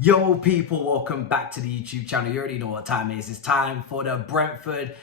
Yo people, welcome back to the YouTube channel. You already know what time it is. It's time for the Brentford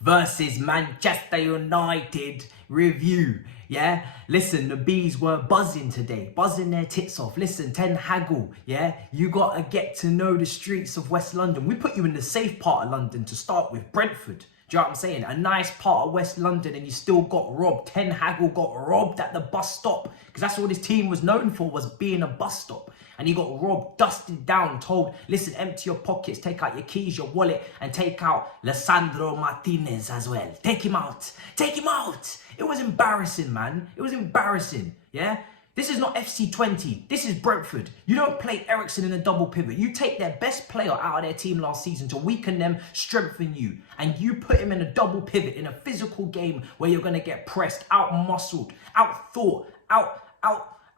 versus Manchester United review. Yeah, listen, the bees were buzzing today, buzzing their tits off. Listen, Ten Haggle, yeah, you gotta get to know the streets of West London. We put you in the safe part of London to start with, Brentford. Do you know what I'm saying? A nice part of West London, and you still got robbed. Ten Haggle got robbed at the bus stop, because that's what his team was known for, was being a bus stop. And he got robbed, dusted down, told, listen, empty your pockets, take out your keys, your wallet, and take out Lisandro Martinez as well. Take him out. Take him out. It was embarrassing, man. It was embarrassing, yeah? This is not FC20. This is Brentford. You don't play Eriksen in a double pivot. You take their best player out of their team last season to weaken them, strengthen you, and you put him in a double pivot in a physical game where you're going to get pressed, out-muscled, out-thought,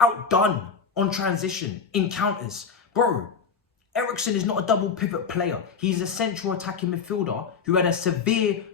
outdone on transition, encounters. Bro, Eriksen is not a double pivot player. He's a central attacking midfielder who had a severe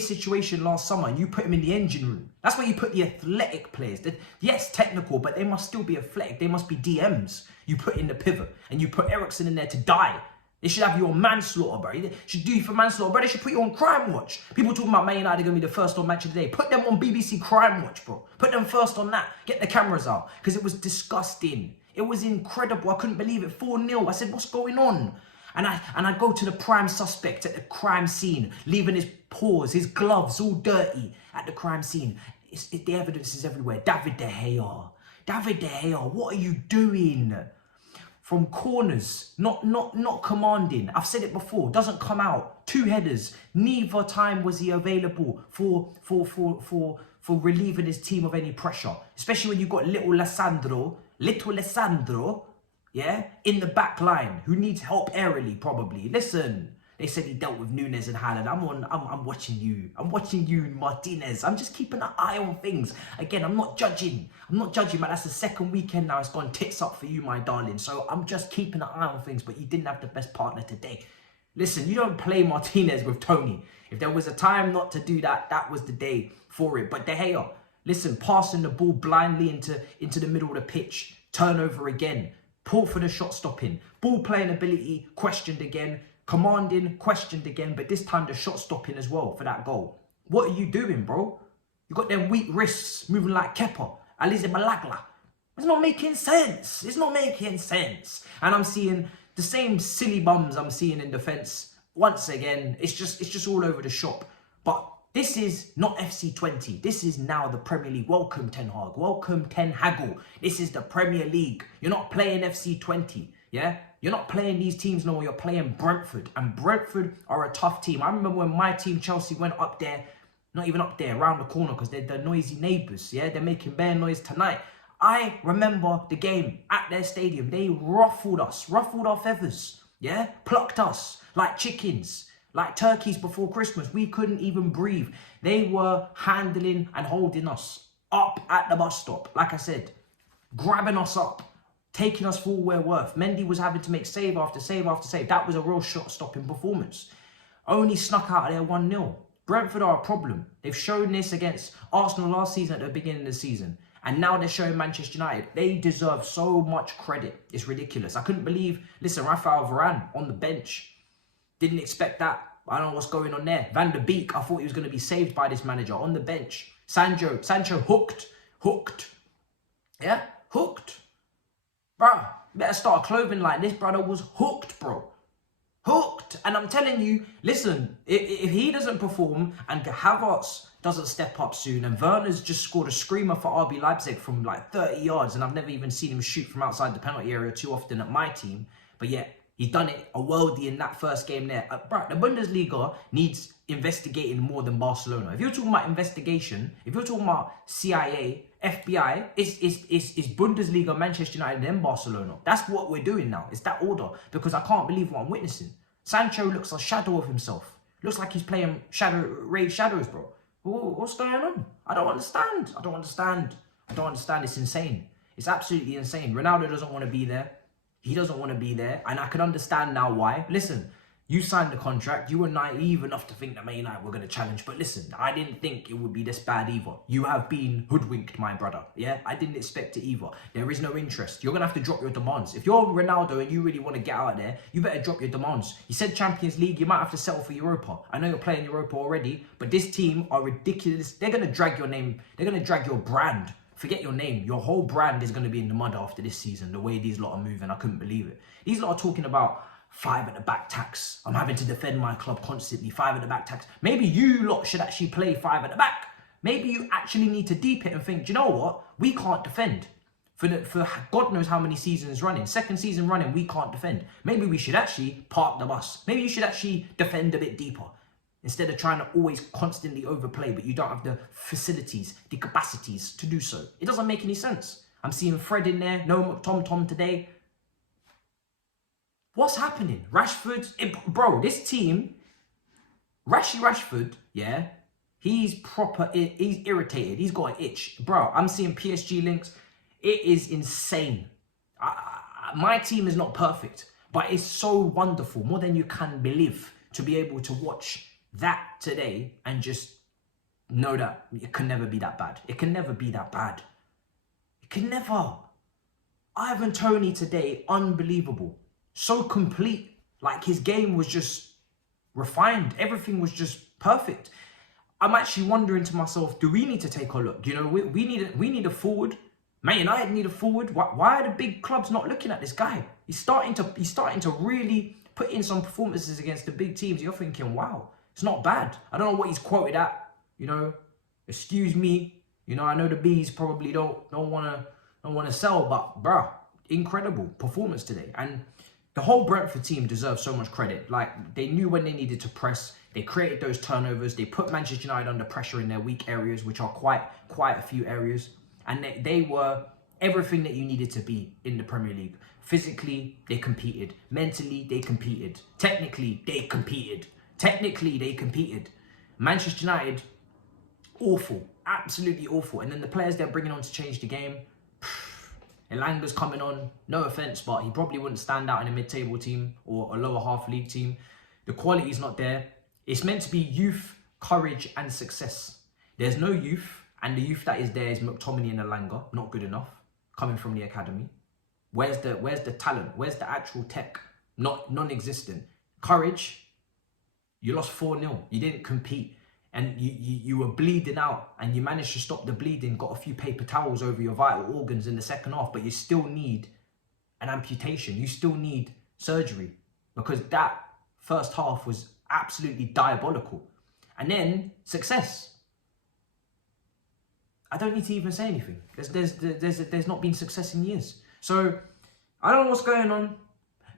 situation last summer, and you put him in the engine room. That's where you put the athletic players. Yes, technical, but they must still be athletic. They must be DMs. You put in the pivot, and you put Eriksen in there to die. They should have you on manslaughter, bro. They should do you for manslaughter, bro. They should put you on Crime Watch. People talking about Man Utd are going to be the first on Match of the Day. Put them on BBC Crime Watch, bro. Put them first on that. Get the cameras out. Because it was disgusting. It was incredible. I couldn't believe it. 4-0. I said, what's going on? And I go to the prime suspect at the crime scene, leaving his paws, his gloves all dirty at the crime scene. The evidence is everywhere. David De Gea. David De Gea, what are you doing? From corners, not commanding. I've said it before, doesn't come out. 2 headers. Neither time was he available for relieving his team of any pressure. Especially when you've got little Lisandro, yeah, in the back line, who needs help aerially, probably. Listen, they said he dealt with Nunes and Haaland. I'm watching you. I'm watching you, Martinez. I'm just keeping an eye on things. Again, I'm not judging. Man. That's the second weekend now. It's gone tits up for you, my darling. So I'm just keeping an eye on things. But you didn't have the best partner today. Listen, you don't play Martinez with Toney. If there was a time not to do that, that was the day for it. But De Gea, listen, passing the ball blindly into the middle of the pitch. Turnover again. Pull for the shot stopping. Ball playing ability questioned again. Commanding questioned again. But this time the shot stopping as well for that goal. What are you doing, bro? You got them weak wrists moving like Kepa. Alize Malagla. It's not making sense. It's not making sense. And I'm seeing the same silly bums I'm seeing in defence. Once again, it's just all over the shop. But this is not FC20. This is now the Premier League. Welcome, Ten Hag. Welcome, Ten Haggle. This is the Premier League. You're not playing FC20, yeah? You're not playing these teams no more. You're playing Brentford. And Brentford are a tough team. I remember when my team, Chelsea, went up there, not even up there, around the corner, because they're the noisy neighbours, yeah? They're making bare noise tonight. I remember the game at their stadium. They ruffled us, ruffled our feathers, yeah? Plucked us like chickens. Like turkeys before Christmas. We couldn't even breathe. They were handling and holding us up at the bus stop. Like I said, grabbing us up, taking us for all we're worth. Mendy was having to make save after save after save. That was a real shot-stopping performance. Only snuck out of there 1-0. Brentford are a problem. They've shown this against Arsenal last season at the beginning of the season. And now they're showing Manchester United. They deserve so much credit. It's ridiculous. I couldn't believe, listen, Rafael Varane on the bench. Didn't expect that. I don't know what's going on there. Van der Beek, I thought he was going to be saved by this manager on the bench. Sancho hooked. Yeah, hooked. Bro, better start a clothing line. This brother was hooked, bro. Hooked. And I'm telling you, listen, if he doesn't perform and Havertz doesn't step up soon, and Werner's just scored a screamer for RB Leipzig from like 30 yards, and I've never even seen him shoot from outside the penalty area too often at my team, but yet he's done it a worldie in that first game there. Bro, the Bundesliga needs investigating more than Barcelona. If you're talking about investigation, if you're talking about CIA, FBI, it's Bundesliga, Manchester United, and then Barcelona. That's what we're doing now. It's that order. Because I can't believe what I'm witnessing. Sancho looks a shadow of himself. Looks like he's playing Raid Shadows, bro. What's going on? I don't understand. It's insane. It's absolutely insane. Ronaldo doesn't want to be there. He doesn't want to be there. And I can understand now why. Listen, You signed the contract. You were naive enough to think that Man United were going to challenge. But listen, I didn't think it would be this bad either. You have been hoodwinked, my brother. Yeah, I didn't expect it either. There is no interest. You're going to have to drop your demands. If you're Ronaldo and you really want to get out of there, you better drop your demands. You said Champions League, you might have to settle for Europa. I know you're playing Europa already, but this team are ridiculous. They're going to drag your name. They're going to drag your brand. Forget your name. Your whole brand is going to be in the mud after this season. The way these lot are moving, I couldn't believe it. These lot are talking about 5 at the back tax. I'm having to defend my club constantly. 5 at the back tax. Maybe you lot should actually play 5 at the back. Maybe you actually need to deep it and think, do you know what? We can't defend. For God knows how many seasons running. 2nd season running, we can't defend. Maybe we should actually park the bus. Maybe you should actually defend a bit deeper. Instead of trying to always constantly overplay, but you don't have the facilities, the capacities to do so. It doesn't make any sense. I'm seeing Fred in there. No Tom today. What's happening? Rashford, bro, this team, Rashford, yeah, he's irritated. He's got an itch. Bro, I'm seeing PSG links. It is insane. My team is not perfect, but it's so wonderful, more than you can believe, to be able to watch that today and just know that it can never be that bad. It can never be that bad. It can never. Ivan Toney today, unbelievable. So complete, like his game was just refined. Everything was just perfect. I'm actually wondering to myself, do we need to take a look? You know, we need a forward. Man United need a forward. Why are the big clubs not looking at this guy? He's starting to really put in some performances against the big teams. You're thinking, wow, it's not bad. I don't know what he's quoted at. You know, excuse me. You know, I know the bees probably don't want to sell, but bruh, incredible performance today. And the whole Brentford team deserves so much credit. Like, they knew when they needed to press. They created those turnovers. They put Manchester United under pressure in their weak areas, which are quite a few areas. And they were everything that you needed to be in the Premier League. Physically, they competed. Mentally, they competed. Technically, they competed. Manchester United, awful. Absolutely awful. And then the players they're bringing on to change the game. Elanga's coming on, no offense, but he probably wouldn't stand out in a mid-table team or a lower half league team. The quality's not there. It's meant to be youth, courage, and success. There's no youth, and the youth that is there is McTominay and Elanga, not good enough, coming from the academy. Where's the talent? Where's the actual tech? Non-existent. Courage, you lost 4-0. You didn't compete. And you were bleeding out, and you managed to stop the bleeding, got a few paper towels over your vital organs in the second half, but you still need an amputation. You still need surgery, because that first half was absolutely diabolical. And then success. I don't need to even say anything. There's not been success in years. So I don't know what's going on.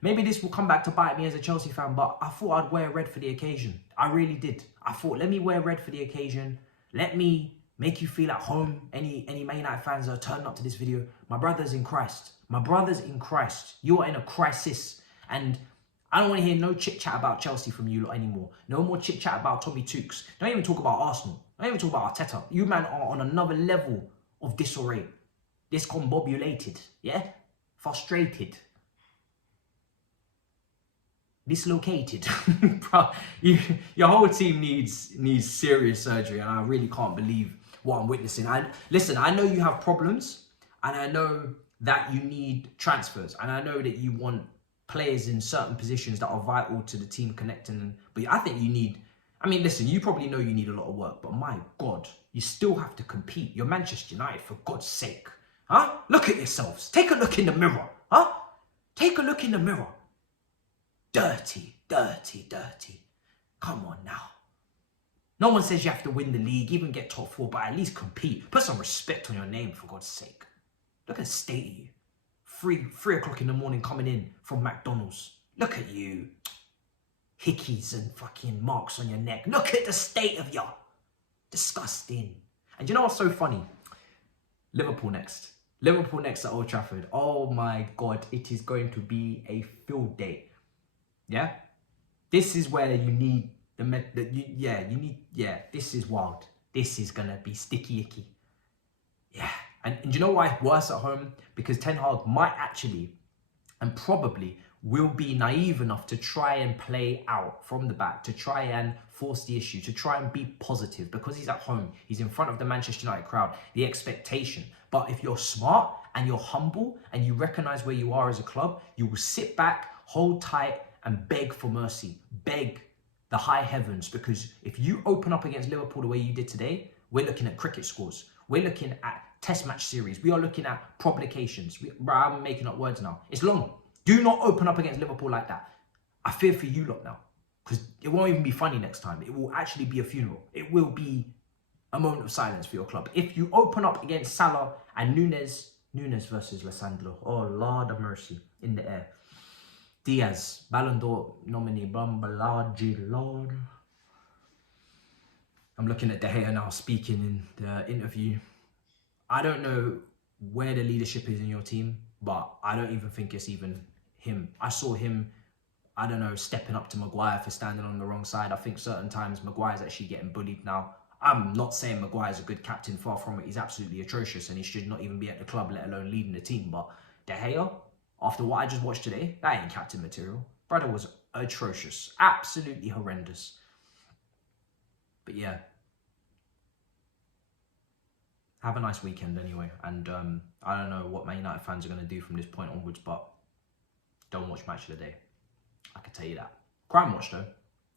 Maybe this will come back to bite me as a Chelsea fan, but I thought I'd wear red for the occasion. I really did. I thought, let me wear red for the occasion. Let me make you feel at home. Any Man United fans that are turning up to this video, my brothers in Christ. My brothers in Christ. You are in a crisis. And I don't want to hear no chit-chat about Chelsea from you lot anymore. No more chit-chat about Tommy Tukes. Don't even talk about Arsenal. Don't even talk about Arteta. You man are on another level of disarray. Discombobulated. Yeah? Frustrated. Dislocated. Bro, your whole team needs serious surgery, and I really can't believe what I'm witnessing. Listen, I know you have problems, and I know that you need transfers, and I know that you want players in certain positions that are vital to the team connecting. But I think you need, I mean, listen, you probably know you need a lot of work, but my God, you still have to compete. You're Manchester United, for God's sake. Huh? Look at yourselves. Take a look in the mirror. Huh? Take a look in the mirror. Dirty. Come on now. No one says you have to win the league, even get top 4, but at least compete. Put some respect on your name, for God's sake. Look at the state of you. 3 o'clock in the morning coming in from McDonald's. Look at you. Hickeys and fucking marks on your neck. Look at the state of you. Disgusting. And you know what's so funny? Liverpool next. Liverpool next at Old Trafford. Oh my God, it is going to be a field day. Yeah, this is where you need this is wild. This is gonna be sticky icky. Yeah, and you know why it's worse at home? Because Ten Hag might actually and probably will be naive enough to try and play out from the back, to try and force the issue, to try and be positive, because he's at home, he's in front of the Manchester United crowd, the expectation. But if you're smart and you're humble and you recognize where you are as a club, you will sit back, hold tight, and beg for mercy, beg the high heavens. Because if you open up against Liverpool the way you did today, we're looking at cricket scores, we're looking at test match series, we are looking at publications. I'm making up words now, it's long. Do not open up against Liverpool like that. I fear for you lot now, because it won't even be funny next time. It will actually be a funeral. It will be a moment of silence for your club. If you open up against Salah and Nunes versus Lissandro, oh Lord of mercy, in the air. Diaz, Ballon d'Or nominee, Bambalaji, Lord. I'm looking at De Gea now speaking in the interview. I don't know where the leadership is in your team, but I don't even think it's even him. I saw him, I don't know, stepping up to Maguire for standing on the wrong side. I think certain times Maguire's actually getting bullied now. I'm not saying Maguire's a good captain, far from it. He's absolutely atrocious and he should not even be at the club, let alone leading the team. But De Gea, after what I just watched today, that ain't captain material. Brother was atrocious, absolutely horrendous. But yeah, have a nice weekend anyway. And I don't know what Man United fans are going to do from this point onwards, but don't watch Match of the Day. I can tell you that. Crime Watch though,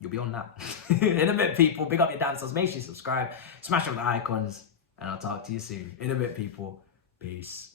you'll be on that. In a bit, people. Big up your damn selves. Make sure you subscribe. Smash up the icons. And I'll talk to you soon. In a bit, people. Peace.